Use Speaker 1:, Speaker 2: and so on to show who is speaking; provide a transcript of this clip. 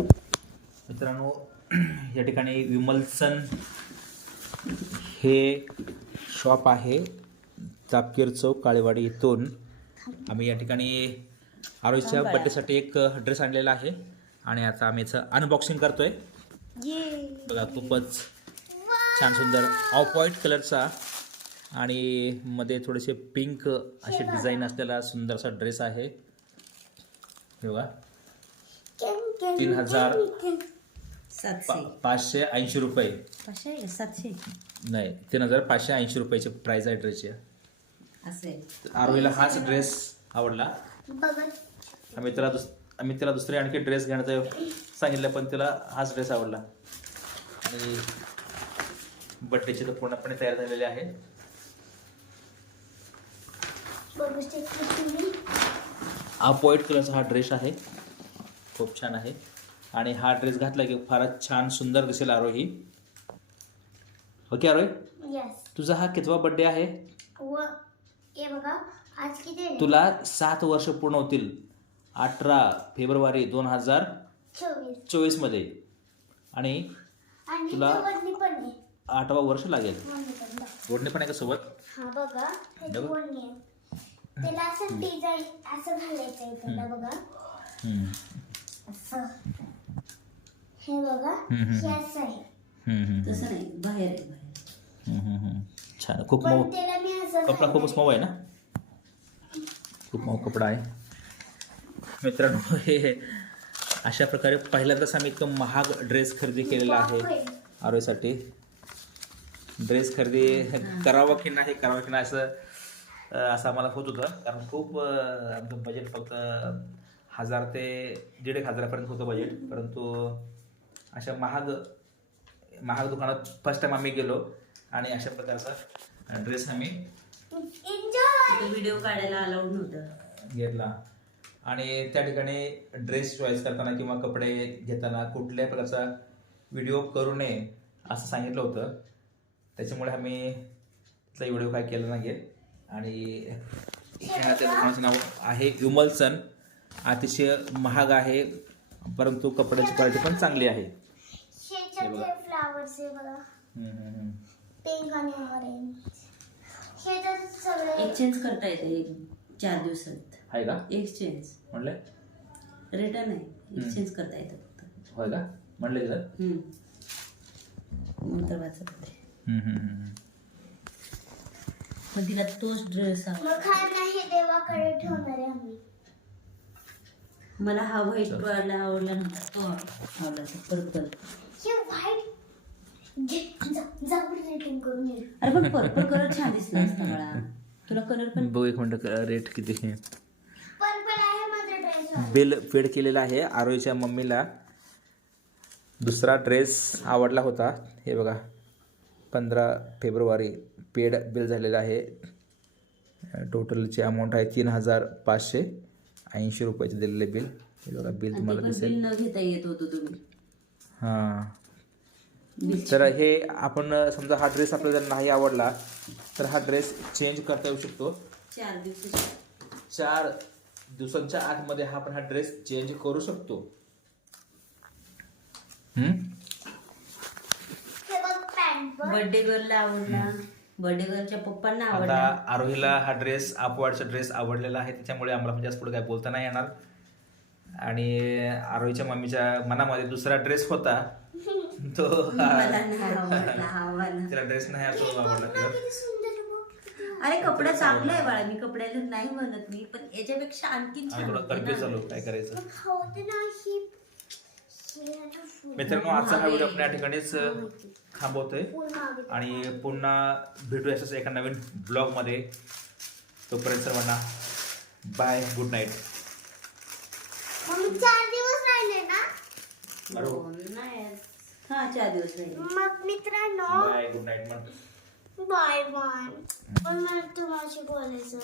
Speaker 1: मित्रांनो या ठिकाणी विमलसन हे शॉप आहे तापकीर चौक काळेवाडी इथून. आम्ही या ठिकाणी आरोहीच्या बड्डेसाठी एक ड्रेस आणलेला आहे आणि आता आम्ही याचं अनबॉक्सिंग करतोय. बघा खूपच छान सुंदर ऑफ व्हाईट कलरचा आणि मध्ये थोडेसे पिंक असे डिझाईन असलेला सुंदरसा ड्रेस आहे. बघा. तीन हजार
Speaker 2: सातशे.
Speaker 1: पा- पाचशे ऐंशी रुपये.
Speaker 2: पाचशे आहे का? सातशे.
Speaker 1: नाही तीन हजार पाचशे ऐंशी रुपयाची प्राईस आहे ड्रेसची
Speaker 2: असेल
Speaker 1: आरोहीला हाच ड्रेस आवडला. आम्ही त्याला दुस आम्ही त्याला दुसरे आणखी ड्रेस घेण्याचं सांगितलं पण त्याला हाच ड्रेस आवडला. आणि बड्डेची तर पूर्णपणे तयार झालेली आहे. ऑफ व्हाईट कलरचा हा ड्रेस आहे. खूप छान आहे. आणि हा ड्रेस घातला की फारच छान सुंदर दिसेल आरोही. ओके आरोही?
Speaker 3: येस
Speaker 1: तुझा हा कितवा बड्डे आहे? तुला सात वर्ष पूर्ण होतील. अठरा फेब्रुवारी दोन हजार
Speaker 3: चोवीस.
Speaker 1: चोवीसमध्ये आणि तुला- आठवा वर्ष लागेल.
Speaker 3: वडणी पण
Speaker 1: आहे का सोबत?
Speaker 3: बघा ह्याची
Speaker 1: बघ.
Speaker 3: वडणी आहे त्याला असं डिझाईन असं घालायचं आहे त्याला बघा
Speaker 1: हम्म.
Speaker 3: असं हे बघा. हे असं आहे.
Speaker 2: तसं नाही बाहेर आहे.
Speaker 1: छान खूप मऊ. कपडा खूपच. मऊ आहे ना? खूप मऊ कपडा आहे. मित्रांनो हे अशा प्रकारे पहिल्यांदाच आम्ही इतकं महाग ड्रेस खरेदी केलेला आहे. आरोहीसाठी. ड्रेस खरेदी करावं की नाही करावं की नाही असं असं आम्हाला होत होतं. कारण खूप आमचं बजेट फक्त हजार ते दीड एक हजारापर्यंत होतं बजेट परंतु अशा महाग महाग दुकानात फर्स्ट टाइम आम्ही गेलो आणि अशा प्रकारचा ड्रेस आम्ही
Speaker 2: व्हिडिओ काढायला अलाउड नव्हतं.
Speaker 1: घेतला. आणि त्या ठिकाणी ड्रेस चॉईस करताना किंवा कपडे घेताना कुठल्याही प्रकारचा व्हिडिओ करू नये असं सांगितलं होतं. त्याच्यामुळे आम्ही त्याचा व्हिडिओ काय केला नाही आणि ह्या त्या दुकानाचं नाव आहे विमलसन अतिशय महाग आहे परंतु कपड्याची क्वालिटी पण चांगली आहे.
Speaker 3: ह्याच्यात
Speaker 1: हे.
Speaker 3: हे फ्लावर्स आहे बघा. पिंक आणि ऑरेंज ह्याच्यात सगळे
Speaker 2: एक्सचेंज करता येते एक चार दिवसात.
Speaker 1: आहे का?
Speaker 2: एक्सचेंज
Speaker 1: म्हणले?
Speaker 2: रिटर्न आहे. एक्सचेंज करता येतं फक्त.
Speaker 1: होय का? सर?
Speaker 2: हम्म. नंतर वाचत होते.
Speaker 1: हम्म, हम्म, हम्म.
Speaker 2: पण तिला तोच ड्रेस
Speaker 3: मग हा नाही देवाकडे ठेवणार आहे आम्ही.
Speaker 2: मला हा व्हाईट वाला आवडला नव्हता तो आवडला पर्पल अरे पण पर्पल कलर छान दिसला असता मला तुला कलर पण
Speaker 1: बघू एक मिनटं रेट किती आहे?
Speaker 3: पर्पल आहे माझा ड्रेस
Speaker 1: बिल पेड केलेलं आहे आरोहीच्या मम्मीला. दुसरा ड्रेस आवडला होता. हे बघा. पंधरा फेब्रुवारी पेड बिल झालेलं आहे. टोटलची अमाऊंट आहे तीन हजार पाचशे ऐंशी रुपयाचे दिलेले बिल हे बघा बिल तुम्हाला दिसेल.
Speaker 2: न घेता येत होतो तुम्ही.
Speaker 1: हां. तर हे आपण समजा हा ड्रेस आपल्याला जर नाही आवडला तर हा ड्रेस चेंज करता येऊ शकतो.
Speaker 2: चार दिवसाचे.
Speaker 1: चार दिवसांच्या आतमध्ये हा आपण हा ड्रेस चेंज करू शकतो?
Speaker 3: हे
Speaker 2: बर्थडे गर्लला आवडला. बर्थडे गर्लच्या पप्पांना आवडला.
Speaker 1: आरोहीला हा ड्रेस अपवाडचा ड्रेस आवडलेला आहे. त्याच्यामुळे आम्हाला म्हणजे जास्त पुढे काय बोलता नाही येणार. आणि आरोहीच्या मम्मीच्या मनामध्ये दुसरा ड्रेस होता. तो
Speaker 2: हा.
Speaker 1: तिला ड्रेस नाही तो आवडला तिला.
Speaker 2: अरे कपडा चांगला आहे बाळा मी कपड्याला नाही म्हणत मी पण याच्यापेक्षा आणखी
Speaker 1: थोडं कन्फ्युज
Speaker 2: ना.
Speaker 1: झालो काय करायचं?
Speaker 3: ही. हे
Speaker 1: मित्रांनो आजचा हा. व्हिडिओ आपण या ठिकाणीच थांबवतोय. आणि पुन्हा भेटूया असंच एका नवीन ब्लॉगमध्ये. तोपर्यंत सर्वांना बाय गुड नाईट.
Speaker 3: मग चार दिवस राहिले ना?
Speaker 2: नाही हा चार दिवस राहिले.
Speaker 3: मग मित्रांनो
Speaker 1: bye good night
Speaker 3: bye bye. पण मला तुम्हाला बोलायचं